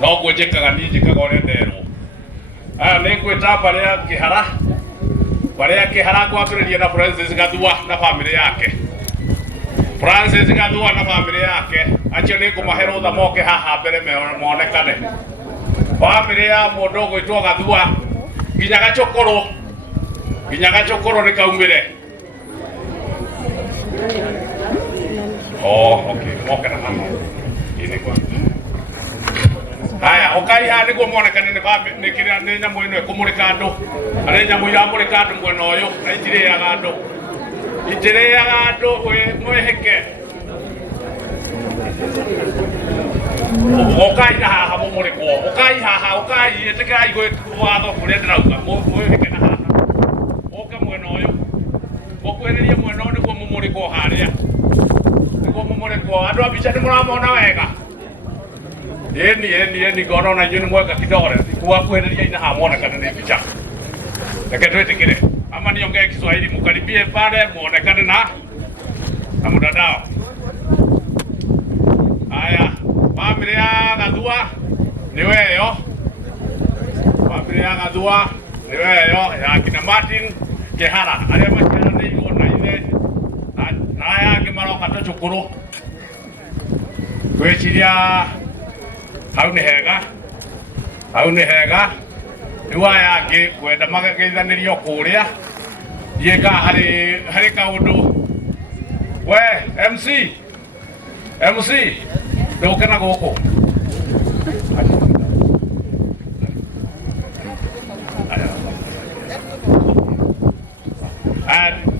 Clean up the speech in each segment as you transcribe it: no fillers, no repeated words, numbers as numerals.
no gwĩjĩkaga niĩ njĩkaga ũrĩa nderwo. Aya nĩ ngwĩta barĩa Kihara ngwambĩrĩria na Francis Gathua na bamĩrĩ yake. Francis Gathua na bamĩrĩ yake acio nĩ ngũmahe rũtha moke haha mbere monekane. Bamĩrĩ ya mũndũ ũgwĩtwo Gathua nginya gacũkũrũ nĩ kaumĩre. Okay, moke na haha. Haya, ukaiha niguo monekane nĩ kĩrĩa nĩ nyamũ ĩno ĩkũmũrĩka andũ. Arĩ nyamũ iramũrĩka andũ mwena ũyũ na itirĩaga andũ. Itirĩaga andũ mwĩhĩke. Ukai na haha mũmũrĩkwo. Ukai haha, ukai ĩtĩkĩrai watho kũrĩa ndĩrauga. Mwĩhĩke na haha. Ũke mwena ũyũ. Mũkuhĩrĩrie mwena ũyũ nĩguo mũmũrĩkwo harĩa. Nĩguo mũmũrĩkwo. Andũ a mbica nĩ mũramona wega. Eni ngona na inyuĩ nĩ mweka kidore. Kuwakuhĩrĩria ina haha monekane nĩ mbica. Reke twĩtĩkĩre. Ama niongee Kiswahili mkaribie pale muonekane na mtandao. Haya, bamĩrĩ ya Gathua nĩ weyo. Bamĩrĩ ya Gathua nĩ weyo ya kina Martin Kihara arĩa maciaranĩirwo na ithe na aya angĩ maroka tũcũkũrũ. Gwĩciria hau nĩ hega. Rĩu aya angĩ kwenda magĩgeithanĩrio kũrĩa thiĩka harĩ kaũndũ. We MC ndũke na gũkũ.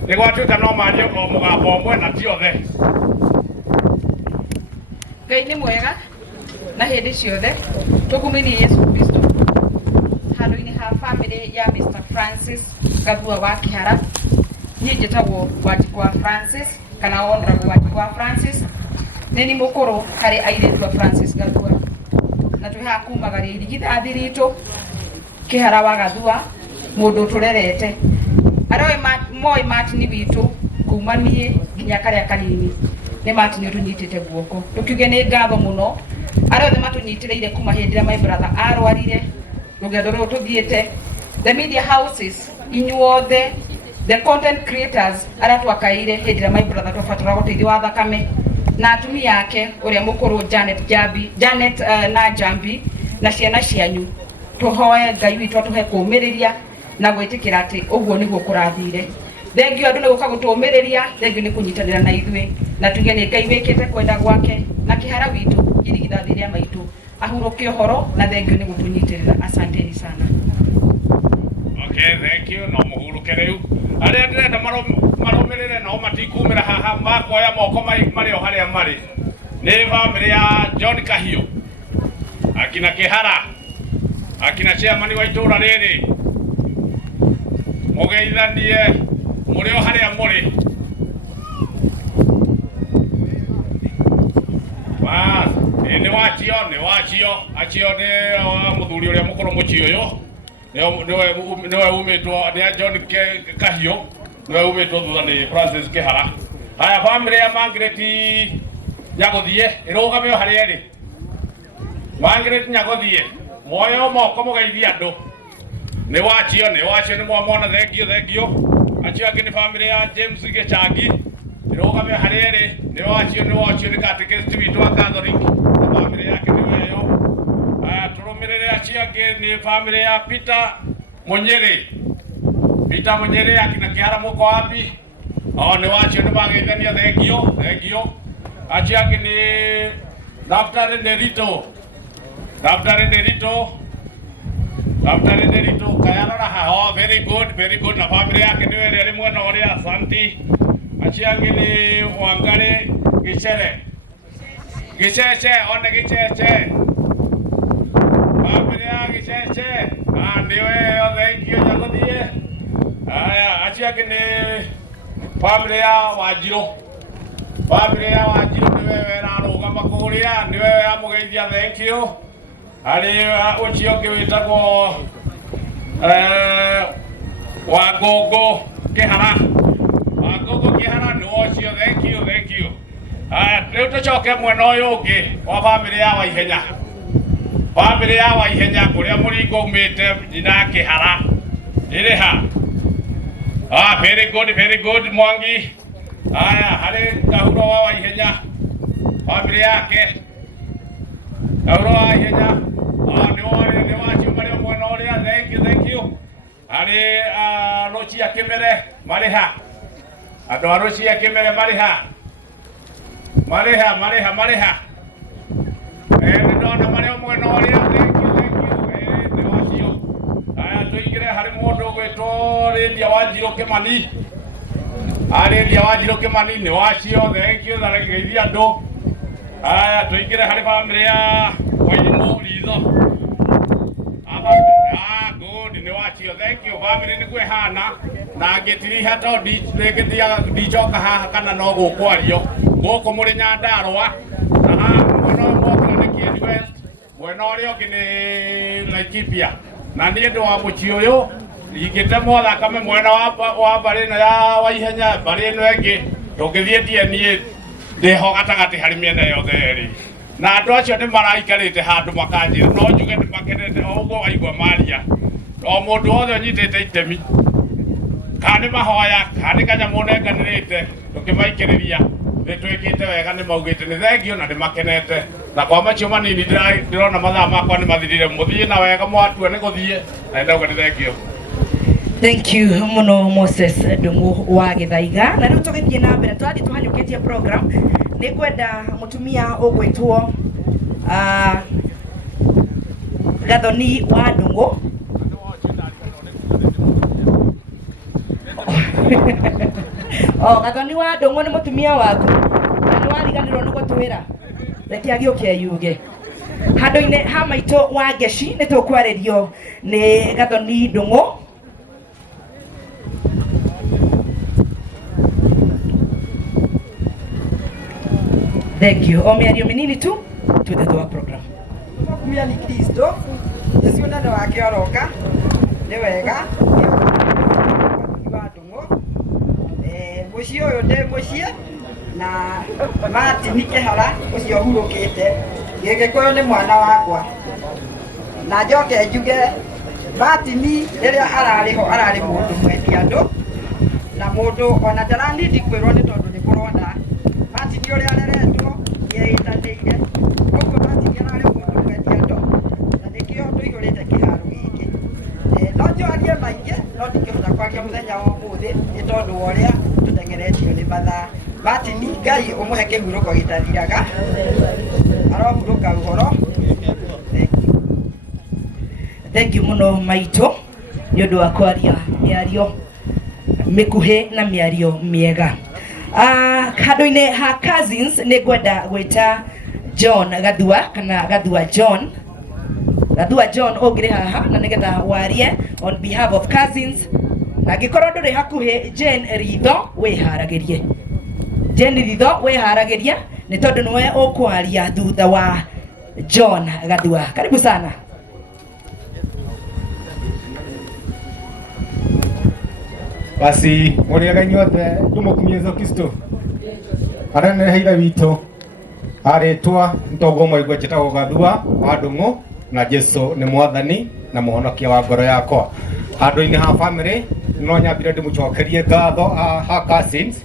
Nĩ gwatuĩka no marie o mũgambo ũmwe na ti othe. Ngai nĩ mwega na hĩndĩ ciothe. Tũkumĩnie Yesu Kristo handũ-inĩ ha bamĩrĩ ya Mr. Francis Gathua wa Kihara. Niĩ njĩtagwo Gukua Francis kana Honorable Gukua Francis. Nĩ ni mũkũrũ harĩ airĩtu a Francis Gathua na twĩ haha kumagaria irigithathi ritũ Kihara wa Gathua, mũndũ tũrerete arĩa moĩ Martin witũ kuma niĩ nginya karĩa kanini. Nĩ Martin ũtũnyitĩte guoko. Tũkiuge nĩ ngatho mũno arĩa othe matũnyitĩrĩire kuma hĩndĩ ĩrĩa my brother arwarire. Rũgendo rũrũ tũthiĩte, the media houses inyuothe, the content creators arĩa twakaire hĩndĩ ĩrĩa my brother twabatara ũteithio wa thakame, na atumia yake ũrĩa mũkũrũ Janet na Jambi na ciana cianyu. Tũhoe Ngai witũ atũhe kũũmĩrĩria na gwĩtĩkĩra atĩ ũguo nĩguo kũrathire. Thengiũ andũ nĩ gũka gũtũũmĩrĩria, thengiũ nĩ kũnyitanĩra na ithuĩ, na tuge nĩ Ngai wĩkĩte kwenda gwake na Kihara witũ irigithathi rĩa maitũ ahurũke ũhoro na thengiũ nĩ gũtũnyitĩrĩra. Asanteni sana. Okay, thank you. No mũhurũke rĩu. Arĩa ndĩrenda marũmĩrĩre no matikumĩra haha makoya moko marĩ o harĩa marĩ. Nĩ bamĩrĩ ya John Kahiũ, akina Kihara, akina chairman wa itũũra rĩrĩ. Mũgeithanie mũrĩ o harĩa mũrĩ. Nĩ wacio acio nĩ mũthuri ũrĩa mũkũrũ mũciĩ ũyũ nĩwe umĩtwo nĩ John Kahiũ, nĩwe umĩtwo thutha nĩ Francis Kihara. Haya, bamĩrĩ ya Margaret Nyagũthiĩ ĩrũgame o harĩa ĩrĩ. Margaret Nyagũthiĩ moyo moko mũgeithie andũ. Nĩ wacio nĩ mwamona. Thengiũ. Acio angĩ nĩ bamĩrĩ ya James Gĩchangi ĩrũgame harĩa ĩrĩ. Nĩ wacio nĩ katekist witũ wa Catholic. Bamĩrĩ yake nĩ weyo. Tũrũmĩrĩre acio angĩ nĩ bamĩrĩ ya Peter Mũnyĩrĩ akina Kihara mũko wapi. Nĩ wacio nĩ mageithania. Thengiũ. Acio angĩ nĩ Daftari Nderitu kayarora haha. Very good. Na bamĩrĩ yake nĩ wĩra ĩrĩ mwena ũrĩa. Asante. Acio angĩ nĩ Wangari Gĩcece. Bamĩrĩ ya Gĩcece nĩ weyo. Thengiũ Nyagũthiĩ. Haya, acio angĩ nĩ bamĩrĩ ya Wanjirũ. Nĩ wewe ararũgama kũrĩa, nĩ wewe amũgeithia. Thengiũ. Harĩ ũcio ũngĩ wĩtagwo Wangũngũ Kihara. Nĩ wocio. Thengiũ. Rĩu tũcoke mwena ũyũ ũngĩ wa bamĩrĩ ya Waihenya. bamiri ya wa ihenya kuria muringo umite nyina Kihara iri ha. Very good Mwangi. Aya hare kahuro wa ihenya bamiri yake kahuro wa ihenya ni wachi mari mwana oria. Thank you hare rochi ya kimere mari ha ado rochi ya kimere mari ha ndona mari mwana oria. Thank you ni wachi aya tuigire hare mundu gwetwo Rendia Wanjiro Kimani Rendia Wanjiro Kimani ni wachi. Thank you tharageithia Andû. Aya tuigire hare bamiri ya Murimu ritho good ni wachi. Thank you bamiri ni kwehana na ngitiriha to ndicoka haha kana no gukwario guku muri Nyandarua na no mokana ni West mwena uria ungi ni Laikipia na ni ndu wa muci uyu ingite motha kame mwena wa bari na ya wa ihenya bari ino engi tungithietie nie ndiho gatagati hari miena yothe eri na andu acio ni maraikarite handu makanjira no njuge ni makenete oguo waigua maria o mundu wothe unyitite itemi kani mahoya kani kanyamu nenganirite tukimaikiriria nitwikite wega ni maugite ni thengio na ni makenete na kwa macio manini ndirona mathaa makwa ni mathirire muthie na wega mwatua ni guthie na ndauga ni thengio. Thank you muno Moses Ndûmû wa Githaiga na riu tugithie na mbere twathi tuhanyukitie program ni kwenda mutumia ugwitwo Gathoni wa Ndûng'u Gathoni wa Ndûng'u ni mutumia waku ni wariganirwo ni gutwira reke agioke yuge handu-ini ha maito wa Ngeci ni tukwaririo ni Gathoni Ndûng'u. Thank you. Omiario minini tu tuthethwa program. Kumia ni Kristo. Yesu nane wake oroka. Ni wega. Wa Ndûng'u. Mucio uyu ndi mucie na Martin Kihara ucio hurukite. Gigikuyu ni mwana wakwa. Na njoke njuge Martin riria arari mundu mwendia Andû na mundu ona ndarandi kwirwo ni tondu ni kurona Martin uria areretwo yeitaneire koguo Martin arari mundu mwendia Andû na nikio tuigurite kiharo giki no njoarie maingi no ndingihota kwaria muthenya wa umuthi ni tondu wa uria tutengeretio ni mathaa. Martin Ngai umuhe kihuruko gitathiraga arohuruka uhoro. Thank you muno maito ni undu wa kwaria miario mikuhi na miario miega. Handu-ini ha cousins ni ngwenda gwita John Gathua kana Gathua John ungiri haha na nigetha warie on behalf of cousins na gikorwo nduri hakuhi Jane Ritho wiharagirie ni tondu niwe ukwaria thutha wa John Gathua. Karibu sana. Basi muriega inyuothe tumukumie Yesu Kristo arane haitha witũ aritwa ntogo mwaigua njĩtagwo Gathua wa Ndûng'u na Jesu ni mwathani na muhonokia wa ngoro yakwa. Handũ-inĩ ha family no nyambire ndĩmũcokerie ngatho ha cousins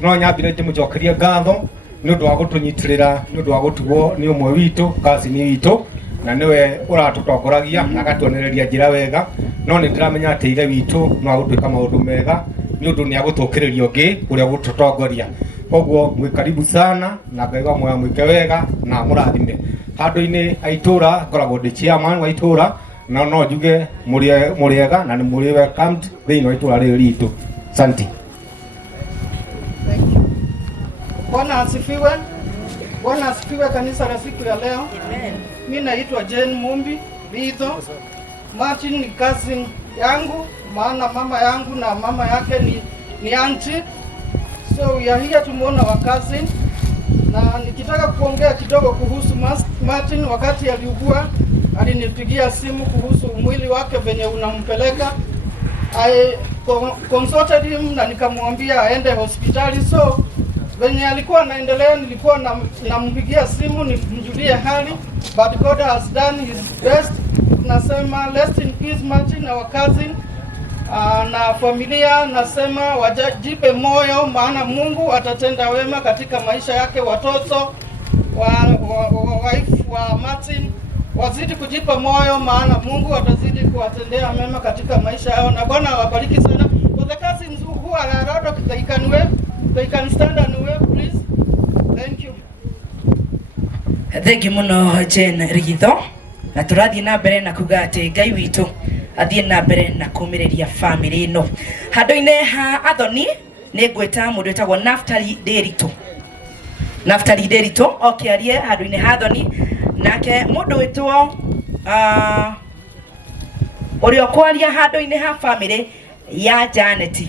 no nyambire ndĩmũcokerie ngatho nĩ ũndũ wa gũtũnyitĩrĩra nĩ ũndũ wa gũtugwo nĩ ũmwe witũ cousin witũ na niwe ũratũtongoragia na agatuonereria njĩra wega no nĩ ndĩramenya atĩ ithe witũ no agũtwĩka maũndũ mega nĩ ũndũ nĩ agũtũkĩrĩria ũngĩ ũrĩa gũtũtongoria. Koguo mwĩ karibu sana na Ngai wa moyo mwĩke wega na mũrathime. Handũ-inĩ ha itũra ngoragwo ndĩ chairman wa itũra na no njuge mũrĩega na nĩ mũrĩ welcomed thĩinĩ wa itũra rĩrĩ ritũ. Asante. Bwana asifiwe. Bwana asifiwe kanisa la siku ya leo. Amen. Mimi naitwa Jane Mumbi Ritho. Martin ni cousin yangu, maana mama yangu na mama yake ni auntie. So we are here to mourn our cousin. Na nikitaka kuongea kidogo kuhusu Martin, wakati aliugua alinipigia simu kuhusu mwili wake venye unampeleka. I consulted him na nikamwambia aende hospitali. So venye alikuwa anaendelea nilikuwa nampigia simu nimjulie hali but God has done his best. Nasema rest in peace Martin, our cousin. Na familia nasema wajipe moyo, maana Mungu atatenda wema katika maisha yake. Watoto wife wa Martin wazidi kujipa moyo, maana Mungu atazidi kuwatendea mema katika maisha yao, na Bwana awabariki sana. For the cousins who are around, they can wave, they can stand and wave please. Thank you. Thank you muno Jane Ritho. Na turathie na mbere na kuga ati Ngai witu athie na mbere na kumiriria family ino. Handu-ine ha athoni ni ngweta mundu etagwo Naftali Ndiritu. Naftali Ndiritu okiarie handu-ine ha athoni, nake mundu wetwo uri okwaria handu-ine ha family ya Janet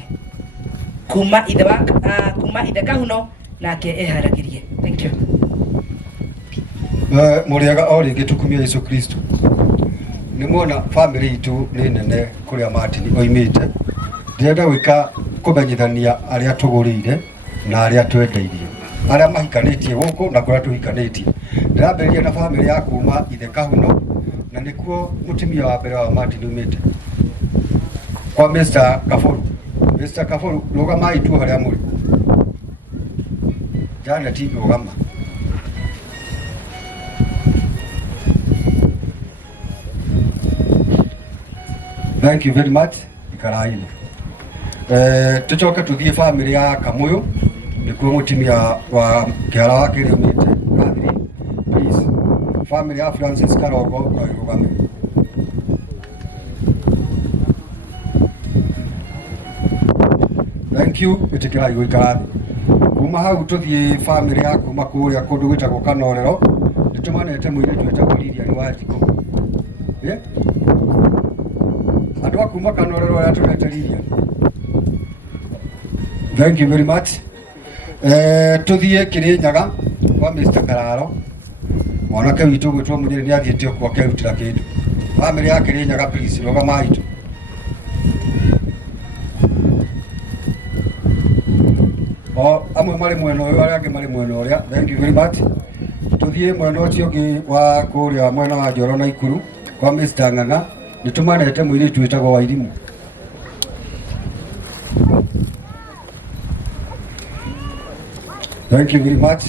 kuma ithe Kahuno, nake eharagirie. Thank you. Muriaga ori gitukumia Yesu Kristo. Ni mwona family itu ni nene kuria Martin oimite. Ndirenda gwika kumenyithania aria tugurire na aria twendeirie. Aria mahikanitie guku na kuria tuhikanitie. Ndiramberia na family ya kuma ithe Kahuno, na nikuo mutumia wa mbere wa Martin oimite. Kwa Mr. Kaforu. Mr. Kaforu, rugama itu haria muri. Janet rugama. Thank you very much. Ikaraini. Tuchoke tuthie family ya Kamuyu. Nikuo mutimia wa Kihara wake ri umite. Please. Family ya Francis Karogo na irugame. Thank you. Itikira igikara. Kuma hau tuthie family ya kuma kuria kundu gwitagwo Kanorero. Nitumanete mwire twetagwo Lilian Mathiko. Yeah? Andû akuma Kanorero ya tureteria. Thank you very much. Tuthie Kirinyaga kwa Mr. Kararo. Mwanake witu gwitwo munyiri ni athiete kwa kerutira kindu. Family ya Kirinyaga please roga maitu. Amwe mari mwena uyu aria angi mari mwena uria. Thank you very much. Tuthie mwena ucio ungi wa kuria mwena wa Njoro na Ikuru kwa Mr. Ng'ang'a. Nitumanete mwiri twetagwo Wairimu. Thank you very much.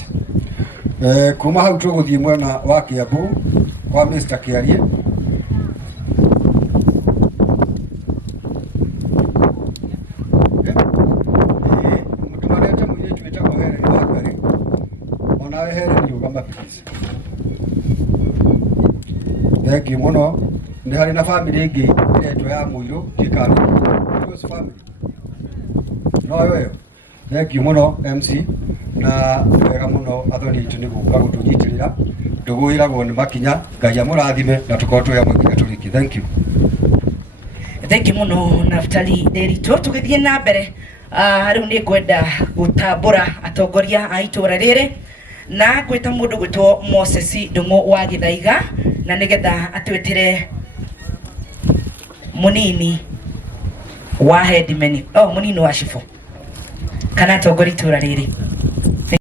Kuma hau tuguthie mwena wa Kiambu kwa Mr. Kiarie. Mutumanete mwiri twetagwo Helen Wakari. Onawe Helen rugama please. Thank you muno. Ni hari na family ingi iretwo ya Muiru Kikari. Close family. No yo. Thank you muno MC na wega muno athoni itu ni guka gutunyitirira ndugwiragwo ni makinya Ngai amurathime na tukoto ya makinya turiki. Thank you. Thank you muno Naftali Ndiritu. Tugithie na mbere riu ni ngwenda gutambura atongoria a itura riri na gwita mundu gwitwo Moses Ndung'u wa Githaiga, na nigetha atwetire munini wa headman munini wa shifu kana tongori itura riri.